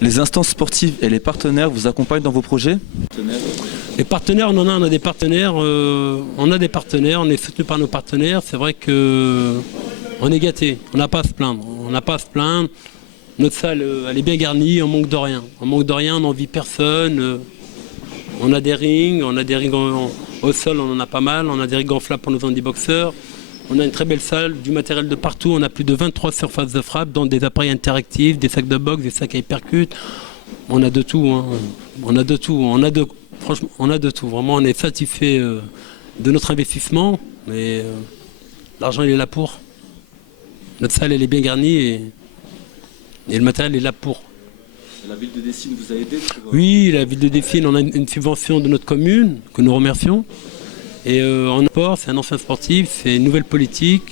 Les instances sportives et les partenaires vous accompagnent dans vos projets? Les partenaires, on a des partenaires, on est soutenu par nos partenaires. C'est vrai que on est gâtés, on n'a pas à se plaindre. Notre salle, elle est bien garnie, on manque de rien. On n'envie personne. On a des rings au sol, on en a pas mal. On a des rings gonflables pour nos handiboxeurs. On a une très belle salle, du matériel de partout. On a plus de 23 surfaces de frappe, dont des appareils interactifs, des sacs de boxe, des sacs à hypercute. On a de tout, hein. Franchement, on a de tout. Vraiment, on est satisfait de notre investissement. Mais l'argent, il est là pour. Notre salle, elle est bien garnie et le matériel est là pour. La ville de Dessines vous a aidé Oui, la ville de Dessines, on a une subvention de notre commune, que nous remercions. Et en sport, c'est un ancien sportif, c'est une nouvelle politique.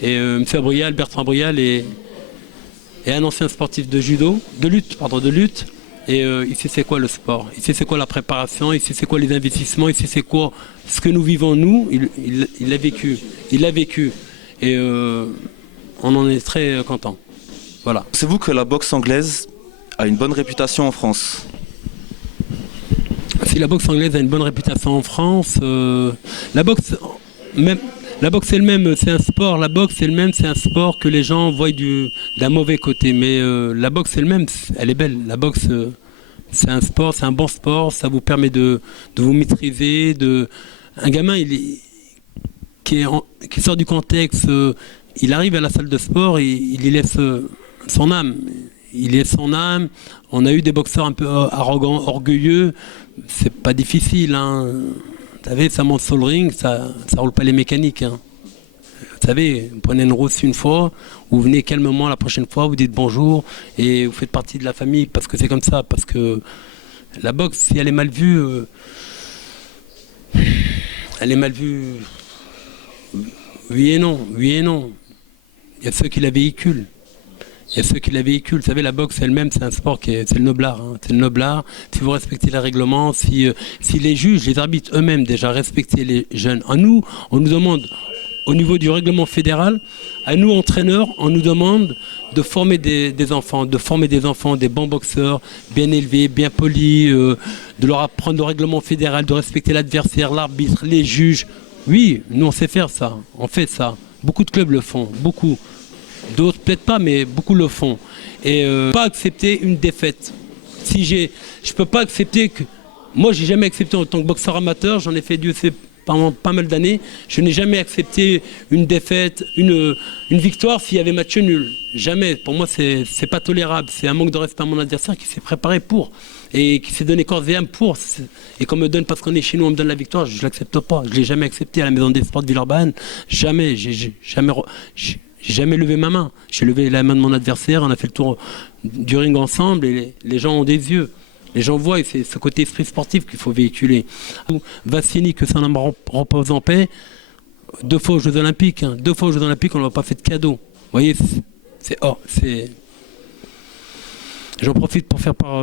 Et M. Abrial, Bertrand Abrial est un ancien sportif de judo, de lutte. Et il sait c'est quoi le sport, il sait c'est quoi la préparation, il sait c'est quoi les investissements, il sait c'est quoi ce que nous vivons nous, il l'a vécu. Et on en est très content. Voilà. Pensez-vous que la boxe anglaise a une bonne réputation en France? Si la boxe anglaise a une bonne réputation en France, la boxe elle-même, c'est un sport. La boxe elle-même, c'est un sport que les gens voient d'un mauvais côté. Mais la boxe elle-même, elle est belle. La boxe, c'est un sport, c'est un bon sport. Ça vous permet de vous maîtriser. Un gamin, qui sort du contexte, il arrive à la salle de sport, il y laisse son âme. On a eu des boxeurs un peu arrogants, orgueilleux. C'est pas difficile, hein. Vous savez, ça monte sur le ring, ça roule pas les mécaniques, hein. Vous savez, vous prenez une rousse une fois, vous venez calmement la prochaine fois, vous dites bonjour et vous faites partie de la famille parce que c'est comme ça. Parce que la boxe, si elle est mal vue, elle est mal vue. Oui et non. Il y a ceux qui la véhiculent. Vous savez, la boxe elle-même, c'est un sport c'est le noblard. Hein. C'est le noblard. Si vous respectez les règlements, si les juges, les arbitres eux-mêmes déjà respectaient les jeunes. On nous demande, au niveau du règlement fédéral, à nous entraîneurs, on nous demande de former des enfants, des bons boxeurs, bien élevés, bien polis, de leur apprendre le règlement fédéral, de respecter l'adversaire, l'arbitre, les juges. Oui, nous on sait faire ça, on fait ça. Beaucoup de clubs le font, beaucoup. D'autres peut-être pas, mais beaucoup le font. Et pas accepter une défaite. Je peux pas accepter que... Moi, j'ai jamais accepté en tant que boxeur amateur, j'en ai fait Dieu sait pendant pas mal d'années, je n'ai jamais accepté une défaite, une victoire s'il y avait match nul. Jamais. Pour moi, c'est pas tolérable. C'est un manque de respect à mon adversaire qui s'est préparé pour. Et qui s'est donné corps et âme pour. Et qu'on me donne, parce qu'on est chez nous, on me donne la victoire, je ne l'accepte pas. Je ne l'ai jamais accepté à la Maison des Sports de Villeurbanne. Jamais. J'ai jamais levé ma main. J'ai levé la main de mon adversaire, on a fait le tour du ring ensemble et les gens ont des yeux. Les gens voient et c'est ce côté esprit sportif qu'il faut véhiculer. Vassini, que son âme repose en paix, 2 fois aux Jeux Olympiques. Hein. 2 fois aux Jeux Olympiques, on ne leur a pas fait de cadeau. Vous voyez, J'en profite pour faire part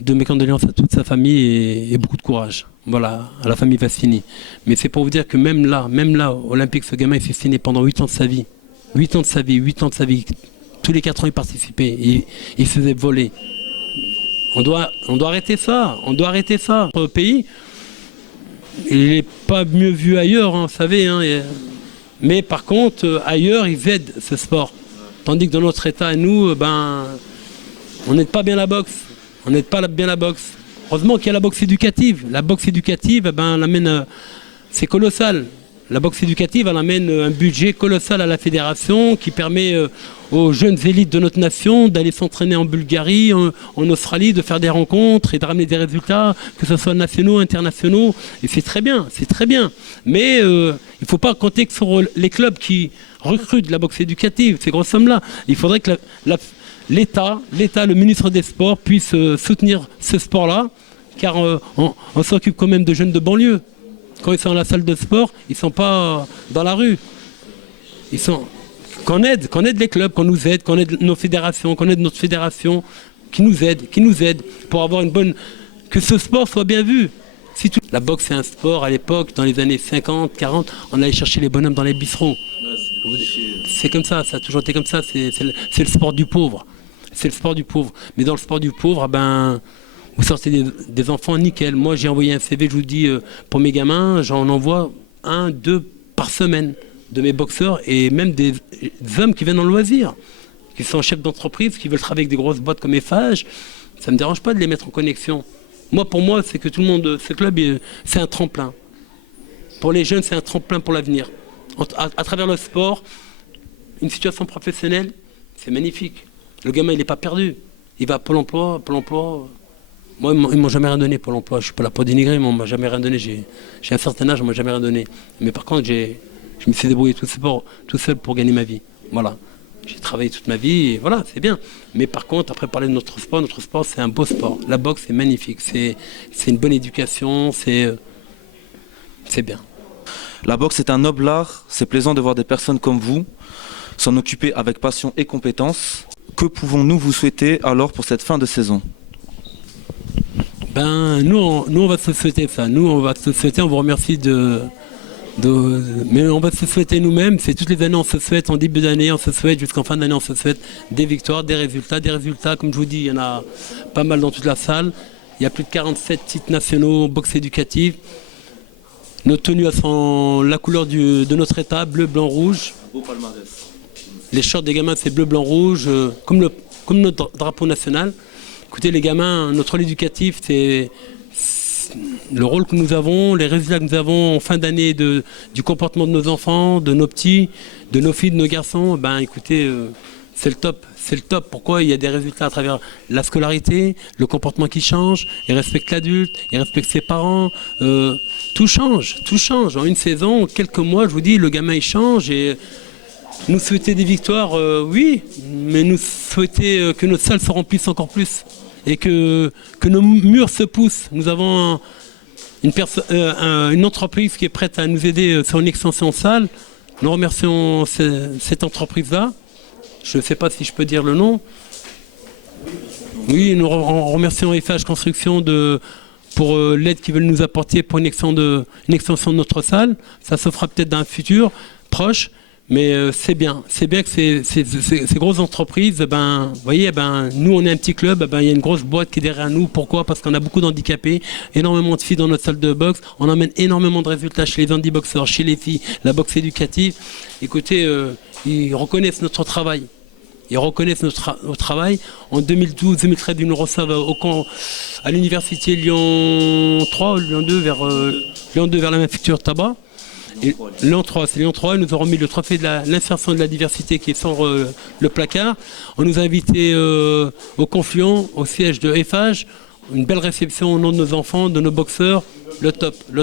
de mes condoléances à toute sa famille et beaucoup de courage. Voilà, à la famille Vassini. Mais c'est pour vous dire que même là, Olympique, ce gamin, il s'est signé pendant 8 ans de sa vie. 8 ans de sa vie. Tous les 4 ans, il participait. Et il se faisait voler. On doit arrêter ça. Notre pays, il n'est pas mieux vu ailleurs, hein, vous savez. Hein, mais par contre, ailleurs, ils aident ce sport. Tandis que dans notre état, nous, on n'aide pas bien la boxe. Heureusement qu'il y a la boxe éducative. La boxe éducative, elle amène, c'est colossal. La boxe éducative, elle amène un budget colossal à la fédération qui permet aux jeunes élites de notre nation d'aller s'entraîner en Bulgarie, en Australie, de faire des rencontres et de ramener des résultats, que ce soit nationaux, internationaux. Et c'est très bien. Mais il ne faut pas compter que sur les clubs qui recrutent la boxe éducative, ces grosses sommes-là. Il faudrait que l'État, le ministre des Sports, puisse soutenir ce sport-là, car on s'occupe quand même de jeunes de banlieue. Quand ils sont dans la salle de sport, ils ne sont pas dans la rue. Qu'on aide les clubs, qu'on nous aide, qu'on aide nos fédérations, qu'on aide notre fédération, qui nous aide pour avoir que ce sport soit bien vu. La boxe, c'est un sport, à l'époque, dans les années 50, 40, on allait chercher les bonhommes dans les bistrots. C'est comme ça, ça a toujours été comme ça, c'est le sport du pauvre. c'est le sport du pauvre. Mais dans le sport du pauvre, vous sortez des enfants nickel. Moi, j'ai envoyé un CV, je vous dis, pour mes gamins, j'en envoie 1, 2 par semaine de mes boxeurs et même des hommes qui viennent en loisir, qui sont chefs d'entreprise, qui veulent travailler avec des grosses boîtes comme Eiffage. Ça ne me dérange pas de les mettre en connexion. Pour moi, c'est que tout le monde, ce club, c'est un tremplin. Pour les jeunes, c'est un tremplin pour l'avenir. À travers le sport, une situation professionnelle, c'est magnifique. Le gamin, il n'est pas perdu. Il va à Pôle emploi. Moi, ils m'ont jamais rien donné, Pôle emploi. Je ne suis pas là pour dénigrer, mais on ne m'a jamais rien donné. J'ai un certain âge, on ne m'a jamais rien donné. Mais par contre, je me suis débrouillé tout seul pour gagner ma vie. Voilà. J'ai travaillé toute ma vie, et voilà, c'est bien. Mais par contre, après parler de notre sport, c'est un beau sport. La boxe, c'est magnifique. C'est une bonne éducation, c'est bien. La boxe est un noble art, c'est plaisant de voir des personnes comme vous s'en occuper avec passion et compétence. Que pouvons-nous vous souhaiter alors pour cette fin de saison ? Nous, on va se souhaiter ça. Nous, on va se souhaiter, on vous remercie mais on va se souhaiter nous-mêmes. C'est toutes les années, on se souhaite, en début d'année, on se souhaite, jusqu'en fin d'année, on se souhaite des victoires, des résultats. Des résultats, comme je vous dis, il y en a pas mal dans toute la salle. Il y a plus de 47 titres nationaux en boxe éducative. Nos tenues sont la couleur de notre état, bleu, blanc, rouge. Beau palmarès. Les shorts des gamins, c'est bleu, blanc, rouge, comme notre drapeau national. Écoutez, les gamins, notre rôle éducatif, c'est le rôle que nous avons, les résultats que nous avons en fin d'année du comportement de nos enfants, de nos petits, de nos filles, de nos garçons. Écoutez, c'est le top. C'est le top. Pourquoi ? Il y a des résultats à travers la scolarité, le comportement qui change, il respecte l'adulte, il respecte ses parents. Tout change. En une saison, quelques mois, je vous dis, le gamin il change et nous souhaiter des victoires, oui, mais nous souhaiter que notre salle se remplisse encore plus et que nos murs se poussent. Nous avons une entreprise qui est prête à nous aider sur une extension de salle. Nous remercions cette entreprise-là. Je ne sais pas si je peux dire le nom. Oui, nous remercions Eiffage Construction pour l'aide qu'ils veulent nous apporter pour une extension de notre salle. Ça se fera peut-être dans un futur proche. Mais c'est bien que ces grosses entreprises, vous voyez, nous on est un petit club, il y a une grosse boîte qui est derrière nous. Pourquoi ? Parce qu'on a beaucoup d'handicapés, énormément de filles dans notre salle de boxe, on emmène énormément de résultats chez les handiboxeurs, chez les filles, la boxe éducative. Écoutez, ils reconnaissent notre travail. Notre travail. En 2012-2013, ils nous reçoivent à l'université Lyon 3, Lyon 2 vers la manufacture tabac. Et Lyon 3, c'est Lyon 3, ils nous ont remis le trophée de l'insertion de la diversité qui est sur le placard. On nous a invités au Confluent, au siège de Eiffage, une belle réception au nom de nos enfants, de nos boxeurs, le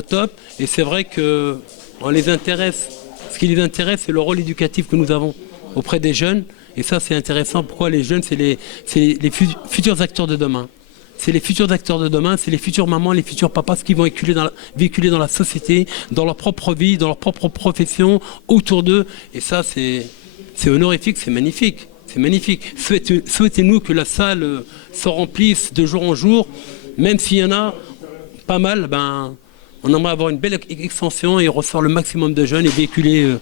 top. Et c'est vrai qu'on les intéresse. Ce qui les intéresse, c'est le rôle éducatif que nous avons auprès des jeunes. Et ça, c'est intéressant. Pourquoi les jeunes, c'est les futurs acteurs de demain. C'est les futurs acteurs de demain, c'est les futures mamans, les futurs papas, ce qu'ils vont véhiculer dans la société, dans leur propre vie, dans leur propre profession, autour d'eux. Et ça, c'est honorifique, c'est magnifique. C'est magnifique. Souhaitez-nous que la salle se remplisse de jour en jour, même s'il y en a pas mal, on aimerait avoir une belle extension et recevoir le maximum de jeunes et véhiculer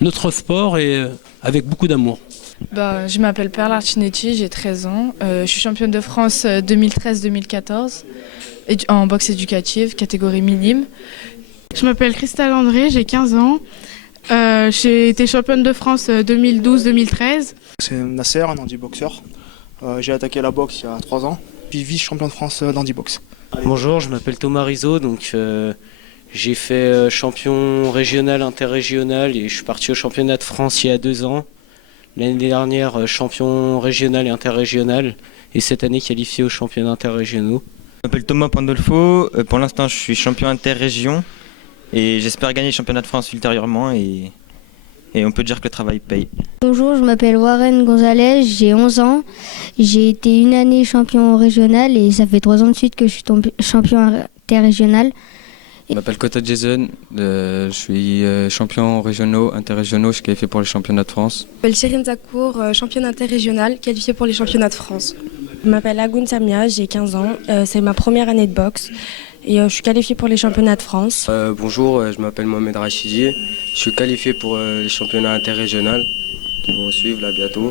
notre sport et avec beaucoup d'amour. Je m'appelle Perla Arcinetti, j'ai 13 ans. Je suis championne de France 2013-2014 en boxe éducative, catégorie minime. Je m'appelle Christelle André, j'ai 15 ans. J'ai été championne de France 2012-2013. C'est Nasser, un handiboxeur. J'ai attaqué la boxe il y a 3 ans, puis vice-champion de France d'handiboxe. Bonjour, je m'appelle Thomas Rizzo, j'ai fait champion régional, interrégional et je suis parti au championnat de France il y a 2 ans. L'année dernière, champion régional et interrégional et cette année qualifié aux championnats interrégionaux. Je m'appelle Thomas Pandolfo, pour l'instant je suis champion interrégion et j'espère gagner le championnat de France ultérieurement et on peut dire que le travail paye. Bonjour, je m'appelle Warren Gonzalez, j'ai 11 ans. J'ai été une année champion régional et ça fait 3 ans de suite que je suis tombé champion interrégional. Je m'appelle Kota Jason, je suis champion régionaux, interrégionaux, je suis qualifié pour les championnats de France. Je m'appelle Chérine Zakour, champion interrégional, qualifié pour les championnats de France. Je m'appelle Agoun Samia, j'ai 15 ans, c'est ma première année de boxe et je suis qualifié pour les championnats de France. Bonjour, je m'appelle Mohamed Rachidi, je suis qualifié pour les championnats interrégionaux qui vont suivre là bientôt.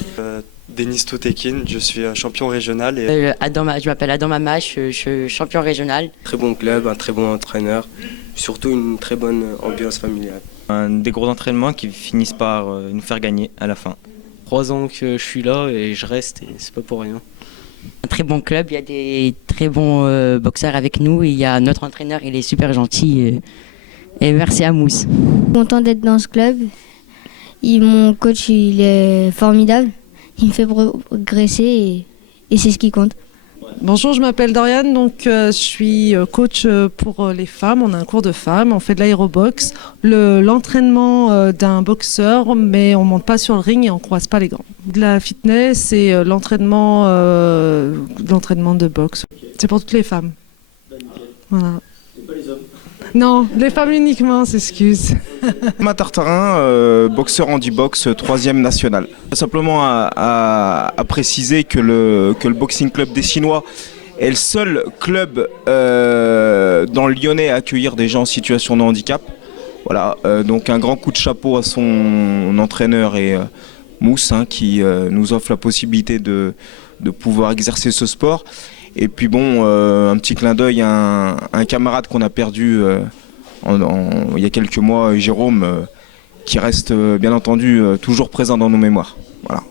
Denis Toutekin, je suis champion régional. Et... Je m'appelle Adam Mamache, je suis champion régional. Très bon club, un très bon entraîneur, surtout une très bonne ambiance familiale. Des gros entraînements qui finissent par nous faire gagner à la fin. 3 ans que je suis là et je reste et c'est pas pour rien. Un très bon club, il y a des très bons boxeurs avec nous et il y a notre entraîneur, il est super gentil et merci à Mousse. Content d'être dans ce club. Mon coach il est formidable, il me fait progresser et c'est ce qui compte. Bonjour, je m'appelle Doriane, donc je suis coach pour les femmes. On a un cours de femmes, on fait de l'aérobox, l'entraînement d'un boxeur, mais on monte pas sur le ring et on croise pas les gants. De la fitness et l'entraînement de boxe. C'est pour toutes les femmes. Voilà. Pas les hommes. Non, les femmes uniquement, s'excuse. Thomas Tartarin, boxeur handibox 3e national. Simplement à préciser que le Boxing Club des Chinois est le seul club dans le Lyonnais à accueillir des gens en situation de handicap. Voilà, donc un grand coup de chapeau à son entraîneur et Mousse qui nous offre la possibilité de pouvoir exercer ce sport. Et puis bon, un petit clin d'œil à un camarade qu'on a perdu il y a quelques mois, Jérôme, qui reste bien entendu toujours présent dans nos mémoires. Voilà.